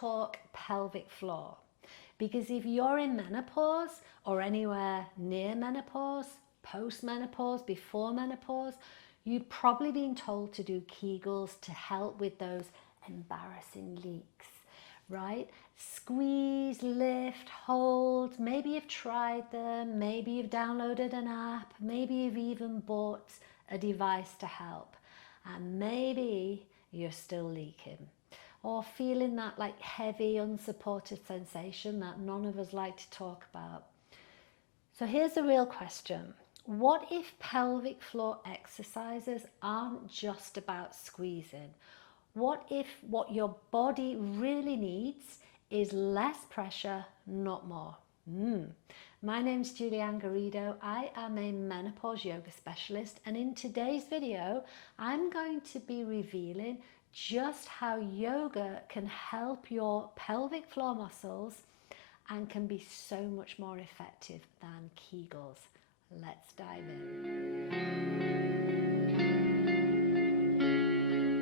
talk pelvic floor. Because if you're in menopause or anywhere near menopause, post-menopause, before menopause, you've probably been told to do Kegels to help with those embarrassing leaks, right? Squeeze, lift, hold. Maybe you've tried them, maybe you've downloaded an app, maybe you've even bought a device to help, and maybe you're still leaking or feeling that like heavy, unsupported sensation that none of us like to talk about. So here's the real question. What if pelvic floor exercises aren't just about squeezing? What if what your body really needs is less pressure, not more? My name's Julianne Garrido. I am a menopause yoga specialist, and in today's video, I'm going to be revealing just how yoga can help your pelvic floor muscles and can be so much more effective than Kegels. Let's dive in.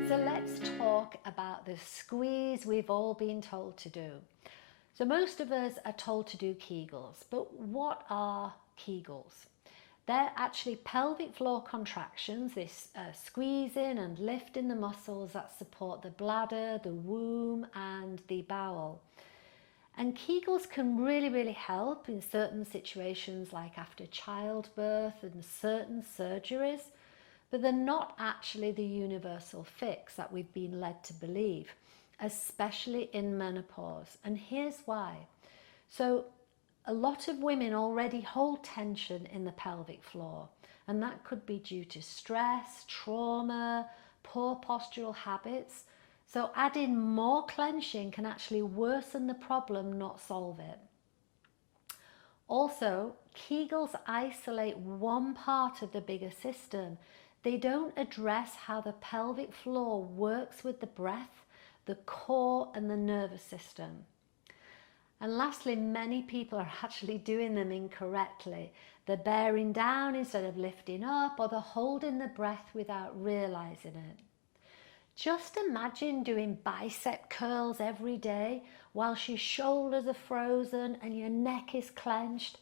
So let's talk about the squeeze we've all been told to do. So most of us are told to do Kegels, but what are Kegels? They're actually pelvic floor contractions, this squeezing and lifting the muscles that support the bladder, the womb and the bowel. And Kegels can really help in certain situations like after childbirth and certain surgeries, but they're not actually the universal fix that we've been led to believe, especially in menopause. And here's why. So a lot of women already hold tension in the pelvic floor, and that could be due to stress, trauma, poor postural habits. So adding more clenching can actually worsen the problem, not solve it. Also, Kegels isolate one part of the bigger system. They don't address how the pelvic floor works with the breath, the core and the nervous system. And lastly, many people are actually doing them incorrectly. They're bearing down instead of lifting up, or they're holding the breath without realizing it. Just imagine doing bicep curls every day whilst your shoulders are frozen and your neck is clenched.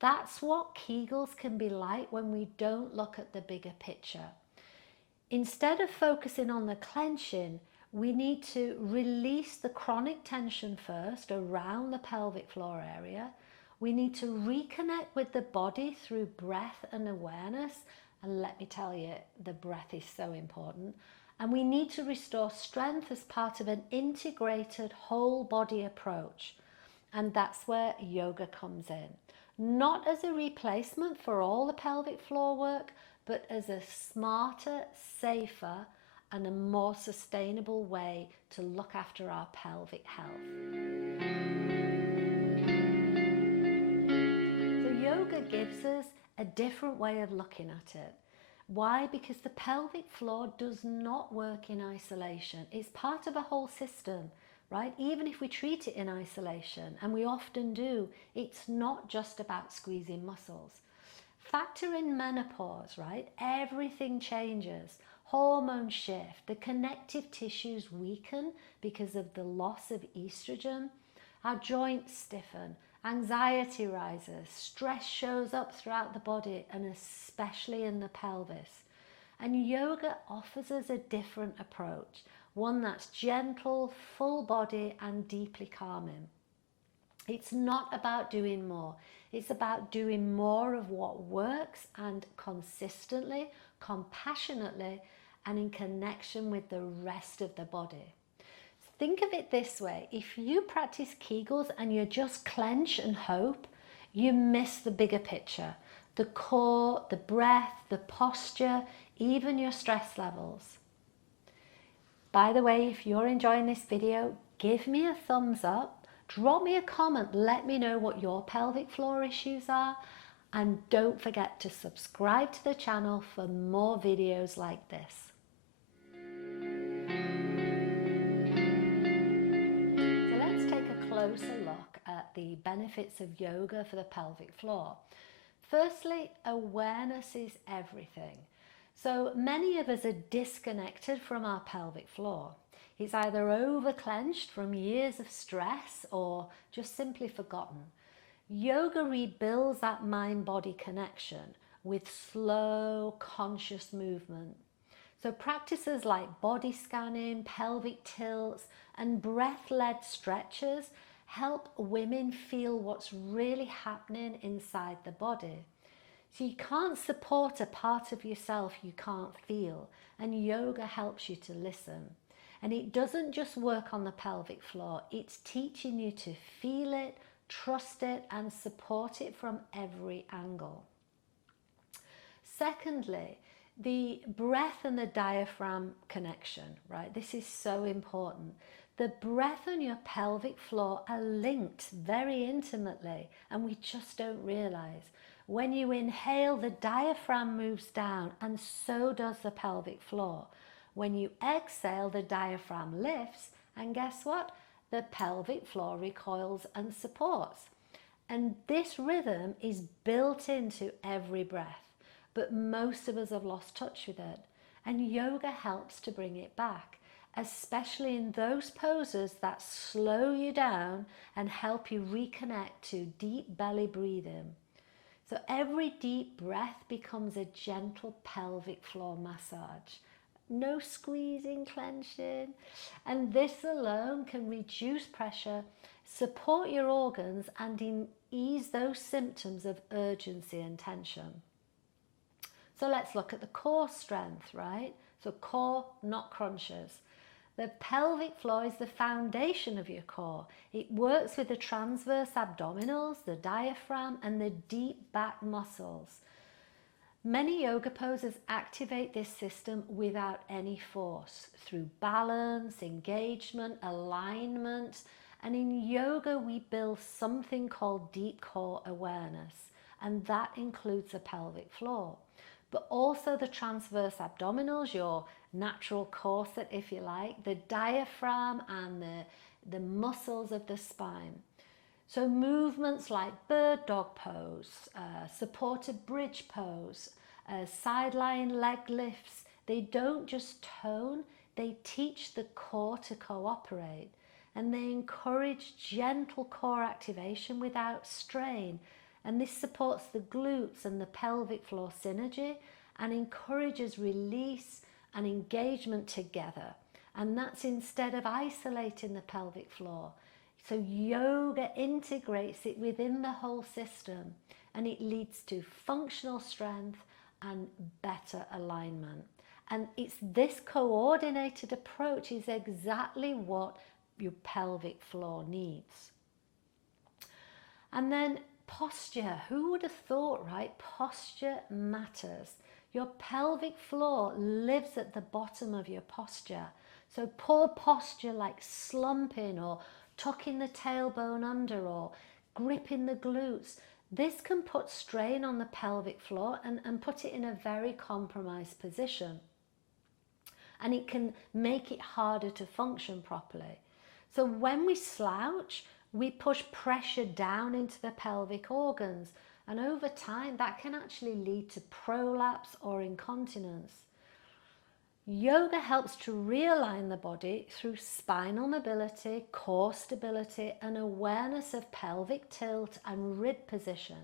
That's what Kegels can be like when we don't look at the bigger picture. Instead of focusing on the clenching, we need to release the chronic tension first around the pelvic floor area. We need to reconnect with the body through breath and awareness. And let me tell you, the breath is so important. And we need to restore strength as part of an integrated whole body approach. And that's where yoga comes in. Not as a replacement for all the pelvic floor work, but as a smarter, safer, and a more sustainable way to look after our pelvic health. So yoga gives us a different way of looking at it. Why? Because the pelvic floor does not work in isolation. It's part of a whole system, right? Even if we treat it in isolation, and we often do, it's not just about squeezing muscles. Factor in menopause, right? Everything changes. Hormones shift, the connective tissues weaken because of the loss of estrogen, our joints stiffen, anxiety rises, stress shows up throughout the body and especially in the pelvis. And yoga offers us a different approach, one that's gentle, full body and deeply calming. It's not about doing more, it's about doing more of what works and consistently, compassionately, and in connection with the rest of the body. Think of it this way, if you practice Kegels and you just clench and hope, you miss the bigger picture, the core, the breath, the posture, even your stress levels. By the way, if you're enjoying this video, give me a thumbs up, drop me a comment, let me know what your pelvic floor issues are, and don't forget to subscribe to the channel for more videos like this. Closer look at the benefits of yoga for the pelvic floor. Firstly, awareness is everything. So many of us are disconnected from our pelvic floor. It's either over clenched from years of stress or just simply forgotten. Yoga rebuilds that mind-body connection with slow, conscious movement. So practices like body scanning, pelvic tilts, and breath-led stretches help women feel what's really happening inside the body. So you can't support a part of yourself you can't feel, and yoga helps you to listen. And it doesn't just work on the pelvic floor, it's teaching you to feel it, trust it, and support it from every angle. Secondly, the breath and the diaphragm connection, right? This is so important. The breath and your pelvic floor are linked very intimately, and we just don't realize. When you inhale, the diaphragm moves down, and so does the pelvic floor. When you exhale, the diaphragm lifts, and guess what? The pelvic floor recoils and supports. And this rhythm is built into every breath, but most of us have lost touch with it. And yoga helps to bring it back, especially in those poses that slow you down and help you reconnect to deep belly breathing. So every deep breath becomes a gentle pelvic floor massage. No squeezing, clenching. And this alone can reduce pressure, support your organs, and ease those symptoms of urgency and tension. So let's look at the core strength, right? So core, not crunches. The pelvic floor is the foundation of your core. It works with the transverse abdominals, the diaphragm, and the deep back muscles. Many yoga poses activate this system without any force, through balance, engagement, alignment. And in yoga, we build something called deep core awareness, and that includes the pelvic floor, but also the transverse abdominals, your natural corset, if you like, the diaphragm, and the muscles of the spine. So movements like bird dog pose, supported bridge pose, side lying leg lifts, they don't just tone, they teach the core to cooperate, and they encourage gentle core activation without strain. And this supports the glutes and the pelvic floor synergy and encourages release and engagement together. And that's instead of isolating the pelvic floor. So yoga integrates it within the whole system, and it leads to functional strength and better alignment. And it's this coordinated approach is exactly what your pelvic floor needs. And then posture. Who would have thought, right? Posture matters. Your pelvic floor lives at the bottom of your posture. So poor posture like slumping or tucking the tailbone under or gripping the glutes, this can put strain on the pelvic floor and put it in a very compromised position. And it can make it harder to function properly. So when we slouch, we push pressure down into the pelvic organs, and over time that can actually lead to prolapse or incontinence. Yoga helps to realign the body through spinal mobility, core stability, and awareness of pelvic tilt and rib position.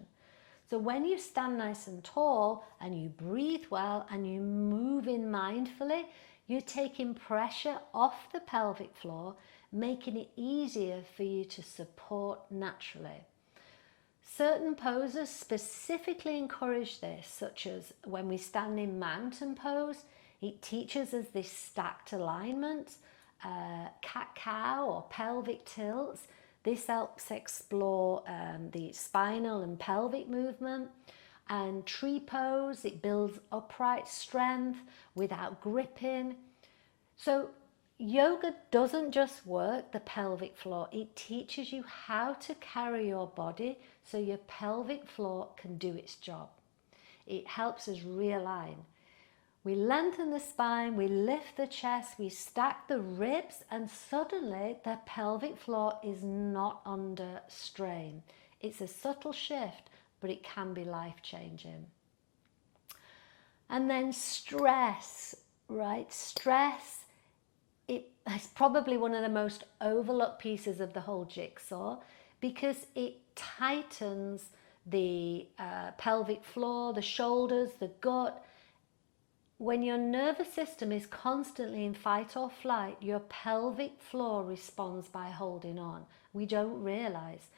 So when you stand nice and tall and you breathe well and you move in mindfully, you're taking pressure off the pelvic floor, making it easier for you to support naturally. Certain poses specifically encourage this, such as when we stand in mountain pose, it teaches us this stacked alignment, cat-cow or pelvic tilts. This helps explore the spinal and pelvic movement. And tree pose, it builds upright strength without gripping. So yoga doesn't just work the pelvic floor, it teaches you how to carry your body so your pelvic floor can do its job. It helps us realign. We lengthen the spine, we lift the chest, we stack the ribs, and suddenly the pelvic floor is not under strain. It's a subtle shift, but it can be life-changing. And then stress, right? Stress it's probably one of the most overlooked pieces of the whole jigsaw because it tightens the pelvic floor, the shoulders, the gut. When your nervous system is constantly in fight or flight, your pelvic floor responds by holding on. We don't realize.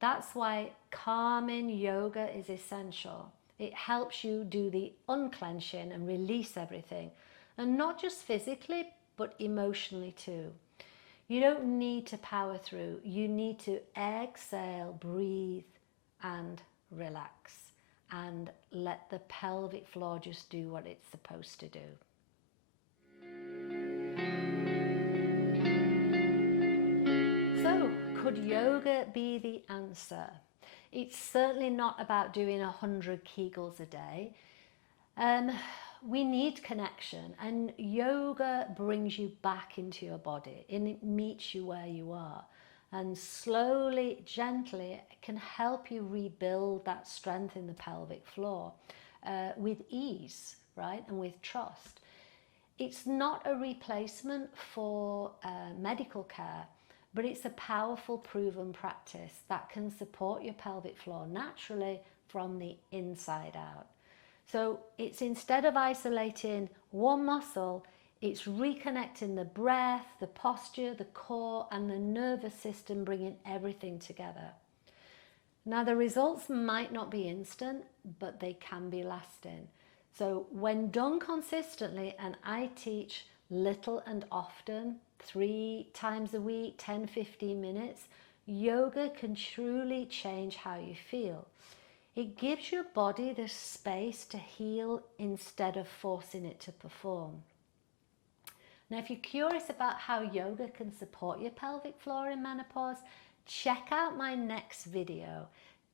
That's why calming yoga is essential. It helps you do the unclenching and release everything. And not just physically, but emotionally too. You don't need to power through. You need to exhale, breathe, and relax. And let the pelvic floor just do what it's supposed to do. So, could yoga be the answer? It's certainly not about doing 100 Kegels a day. We need connection, and yoga brings you back into your body and it meets you where you are. And slowly, gently, it can help you rebuild that strength in the pelvic floor with ease, right? And with trust. It's not a replacement for medical care, but it's a powerful, proven practice that can support your pelvic floor naturally from the inside out. So it's, instead of isolating one muscle, it's reconnecting the breath, the posture, the core, and the nervous system, bringing everything together. Now, the results might not be instant, but they can be lasting. So when done consistently, and I teach little and often, 3 times a week, 10, 15 minutes, yoga can truly change how you feel. It gives your body the space to heal instead of forcing it to perform. Now, if you're curious about how yoga can support your pelvic floor in menopause, check out my next video.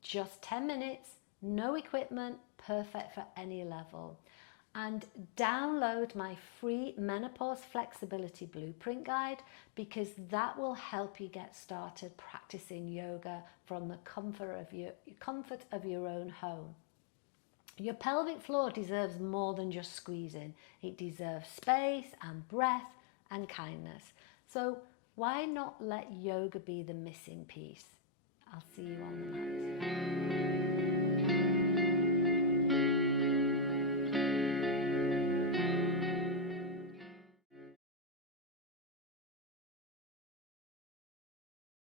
Just 10 minutes, no equipment, perfect for any level. And download my free Menopause Flexibility Blueprint Guide, because that will help you get started practicing yoga from the comfort of your own home. Your pelvic floor deserves more than just squeezing. It deserves space and breath and kindness. So why not let yoga be the missing piece? I'll see you on the mat.